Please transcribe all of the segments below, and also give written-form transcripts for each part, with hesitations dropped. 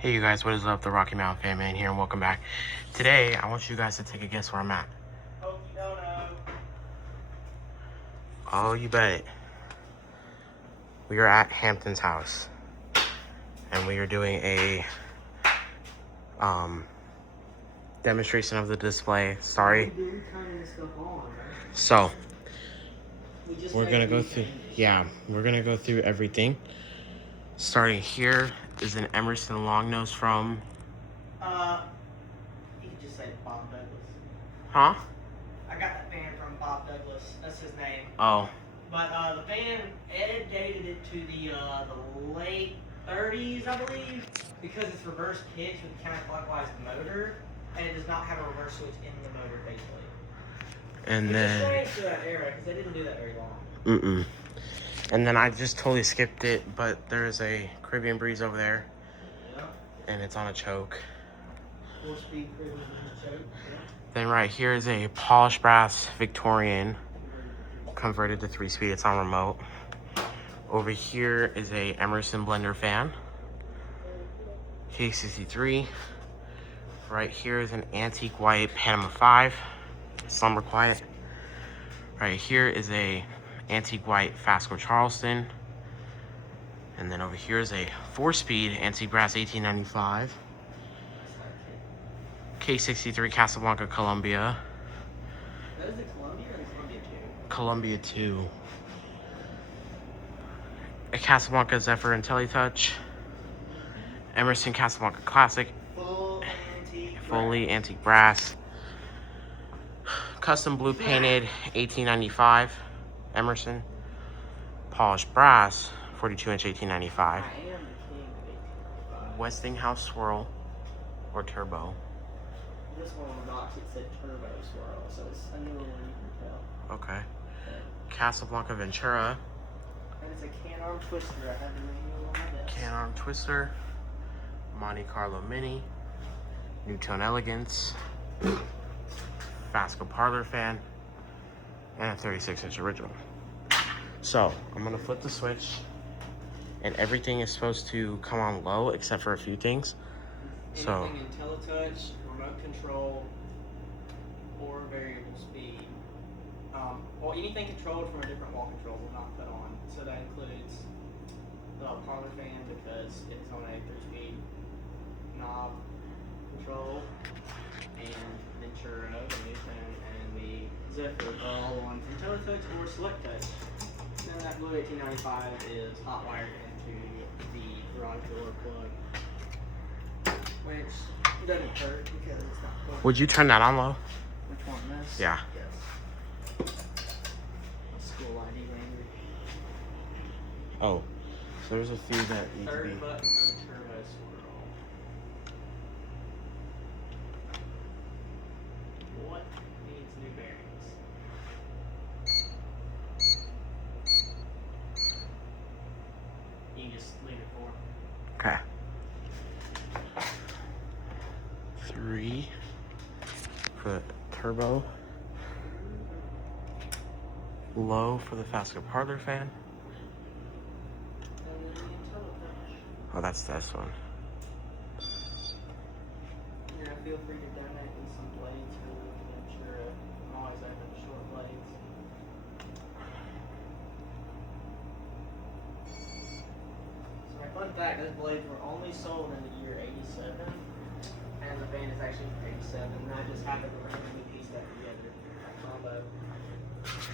Hey you guys, what is up? The Rocky Mountain Fan Man here, and welcome back. Today, I want you guys to take a guess where I'm at. Oh, you bet it. We are at Hampton's house, and we are doing a demonstration of the display. Sorry. So, we're gonna go through. Yeah, we're gonna go through everything. Starting here is an Emerson Longnose from. You could just say Bob Douglas. Huh? I got that fan from Bob Douglas. That's his name. Oh. But the fan, Ed dated it to the late 30s, I believe, because it's reverse pitch with counterclockwise motor, and it does not have a reverse switch in the motor facially. And Which then. is strange for that era, because they didn't do that very long. And then I just totally skipped it, but there's a Caribbean Breeze over there. Yeah. And it's on a choke. 4-speed Caribbean Breeze choke. Yeah. Then right here is a polished brass Victorian converted to 3-speed. It's on remote. Over here is a Emerson blender fan, K63. Right here is an antique white Panama 5, slumber quiet. Right here is a antique white Fasco Charleston. And then over here is a 4-speed antique brass 1895. K63 Casablanca Columbia. That is the Columbia or the Columbia 2? Columbia 2. A Casablanca Zephyr IntelliTouch. Emerson Casablanca Classic. Fully antique brass. Custom blue painted 1895 Emerson. Polished brass 42-inch 1895. Westinghouse Swirl or Turbo. This one on the box it said Turbo Swirl, so it's a newer one, you can tell. Okay. Casablanca Ventura. And it's a can-arm twister. I have the manual on my desk. Can-arm twister. Monte Carlo Mini. Newtone Elegance. Fasco Parlor fan. And a 36-inch original. So, I'm going to flip the switch. And everything is supposed to come on low except for a few things. So, anything IntelliTouch, remote control, or variable speed. Well, anything controlled from a different wall control will not put on. So that includes the parlor fan because it is on a 3-speed knob control, and Ventura, the Newtone, and the Zephyr are all on IntelliTouch or Select Touch. And then that blue 1895 is hot wired into the garage door plug, which doesn't hurt because it's not plugged. would you turn that on low? Which one, this? Yeah. Yes. School ID language. Oh, so there's a few that need to Third be. button for the turbo swirl. What needs new bearings? You can just leave it for. Okay. 3 for the turbo. Low for the Fasco Parlor fan. And then the IntelliTouch. Oh, that's this one. Yeah, feel free to donate me some blades for the Ventura. I'm always open to short blades. So my fun fact, those blades were only sold in the year 87, and the fan is actually from 87, and I just happened to randomly piece that together, that combo.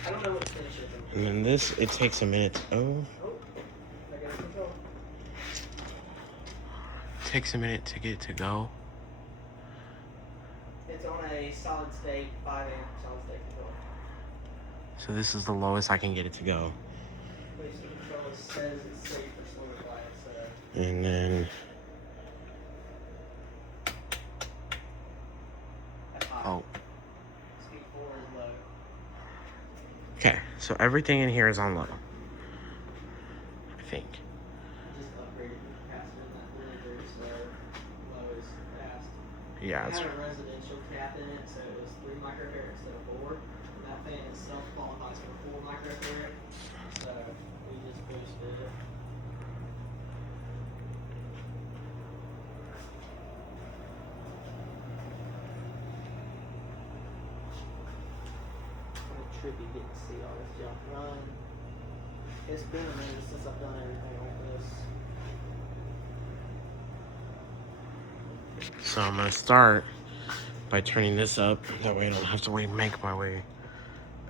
I don't know what finish it is. And then this, it takes a minute. Oh, Oh, I got control. takes a minute to get it to go. It's on a solid state, 5 amp solid state control. So this is the lowest I can get it to go. Which the controller says it's safe for slower flights, so. And then, That's high. oh, Speed 4 is low. okay. So everything in here is on low, I think. Just upgraded the capacitor in that blender, so low is fast. Yeah, It it's, had a residential cap in it, so it was 3 microfarad instead of 4. And that fan itself qualifies for 4 microfarad, so we just boosted it. trippy getting to see all this junk run. It's been a minute since I've done everything on this. So I'm gonna start by turning this up. That way I don't have to make my way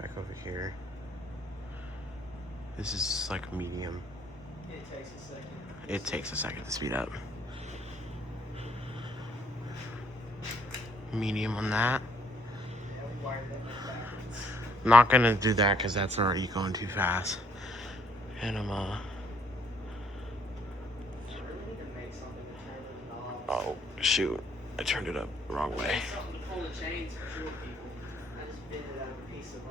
back over here. This is like medium. It takes a second. It takes a second to speed up. Medium on that. Yeah, we wired that thing backwards. Not gonna do that because that's already going too fast. And I'm I really need to make something to turn the knobs. oh shoot, I turned it up the wrong way. Make something to pull the chains for short people. I just bent it out of a piece of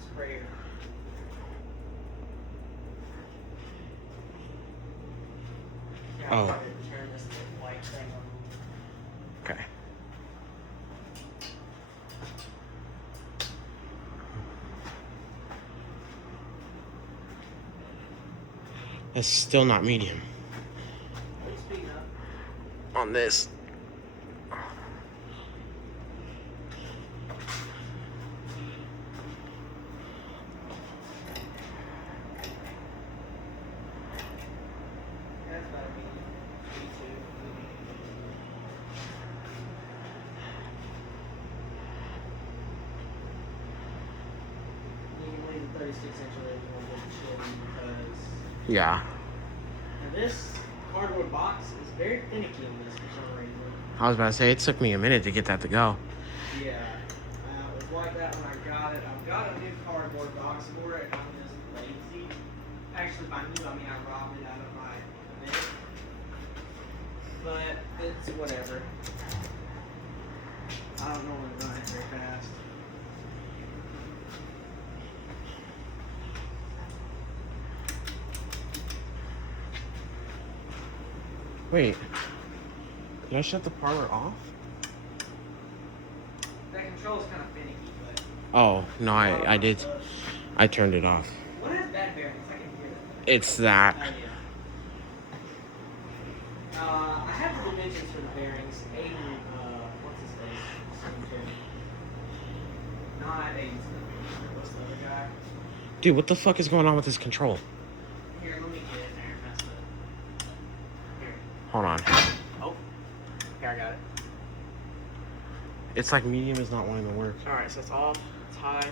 sprayer. Yeah, I Oh. wanted to turn this white thing on. Okay. That's still not medium Are you speeding up? on this. That's about a medium. Me too. You can leave the 36-inch original with the Chevy because Yeah. now this cardboard box is very finicky on this for some reason. I was about to say it took me a minute to get that to go. Yeah, it was like that when I got it. I've got a new cardboard box for it. I'm just lazy. Actually, by new I mean I robbed it out of my event. But it's whatever. I don't normally run it very fast. Wait. Did I shut the parlor off? That control's kind of finicky, but. Oh, no, I did. I turned it off. What has bad bearings? I can hear that. It's that. Oh, yeah. I have the dimensions for the bearings. Aiden, what's his face? Not Aiden's. What's the other guy? Dude, what the fuck is going on with this control? Here, let me get in there and mess with it. Here. Hold on. Oh. Here, I got it. It's like medium is not wanting to work. Alright, so it's off. It's high.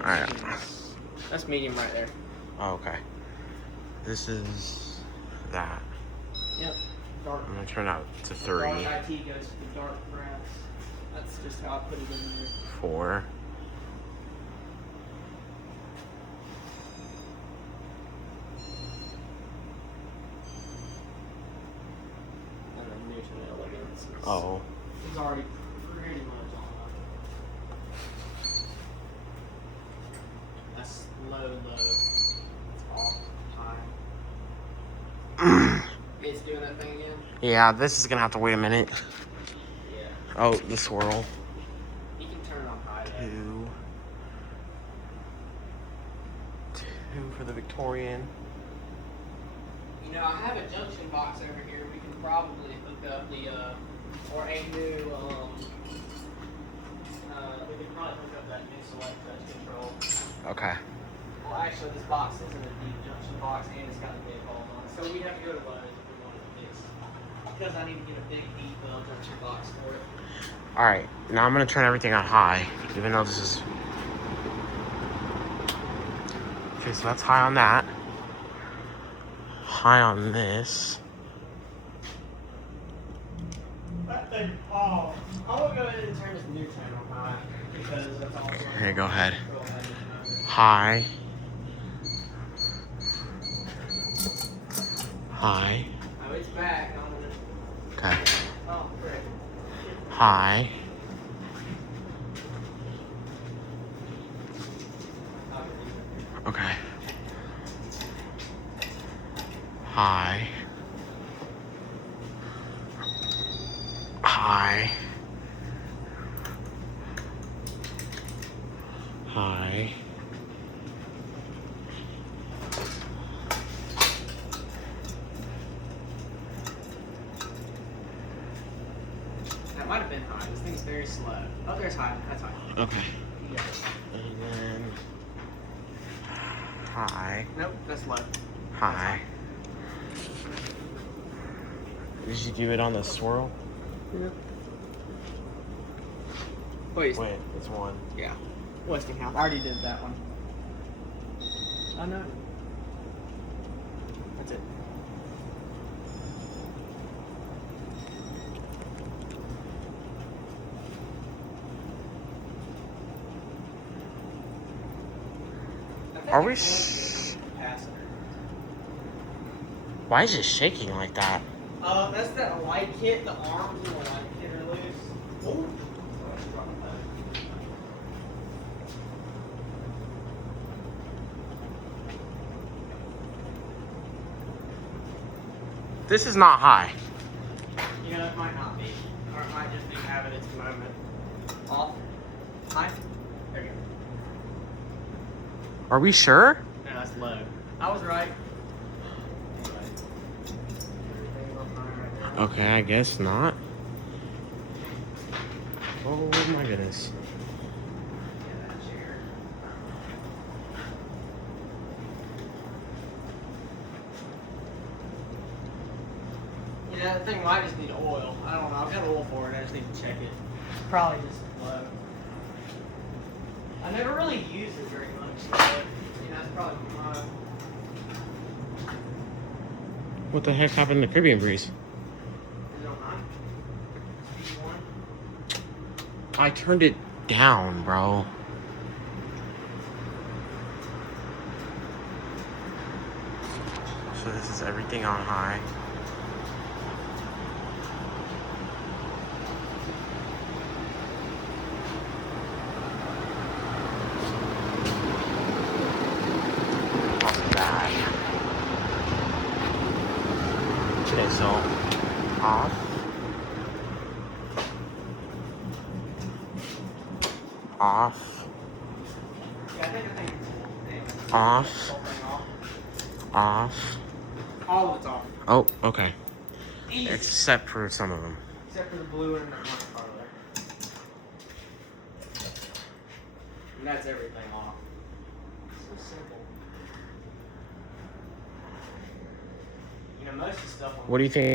Alright. That's medium right there. Oh, okay. This is that. Yep. Dark. I'm gonna turn out to 3, Dark IT goes to the dark brass. That's just how I put it in there. 4. And then Newton Elegance. Oh. It's already pretty much on. That's low. It's off high. It's doing that thing again? Yeah, this is gonna have to wait a minute. Yeah. Oh, the swirl. You can turn it on high though. 2 for the Victorian. You know, I have a junction box over here. We can probably hook up the, or a new, we can probably hook up that new select touch control. Okay. Well, actually, this box isn't a deep junction box, and it's got a big hole on it. So we have to go to Lowe's if we want it fixed. Because I need to get a big deep junction box for it. Alright, now I'm gonna turn everything on high, even though this is... Okay, so that's high on that. High on this. That thing, oh, I'm gonna go ahead and turn this new channel on high, because that's all. Here, go ahead. High. High. Oh, it's back. I'm gonna. Okay. Oh, great. High. Okay. High. High. High. might have been high. This thing's very slow. Oh, there's high. That's high. Okay. Yeah. And then high. Nope, that's low. High. Did you do it on the swirl? Yep. Wait. Wait, it's one. Yeah. Westinghouse. I already did that one. Oh no. That's it. Are we Capacitor. Why is it shaking like that? That's that light kit. The arms and the light kit are loose. Ooh. This is not high. You know, it might not be. Or it might just be having its moment. Off. High. There you go. Are we sure? No, that's low. I was right. Anyway. Everything's on high right now. Okay, I guess not. Oh my goodness. Yeah, that chair. You know, that thing might just need oil. I don't know. I've got oil for it. I just need to check it. It's probably just low. I never really use it very much, so you know, it's probably low. What the heck happened to Caribbean Breeze? Is it on high? Speed one? I turned it down, bro. So this is everything on high. Okay, so off. Off. Yeah, I think it's cool. Off. Whole thing off. Off. All of it's off. Oh, okay. Easy. Except for some of them. Except for the blue and the front part of there. And that's everything off. So simple. You know, most of the stuff on What do you think?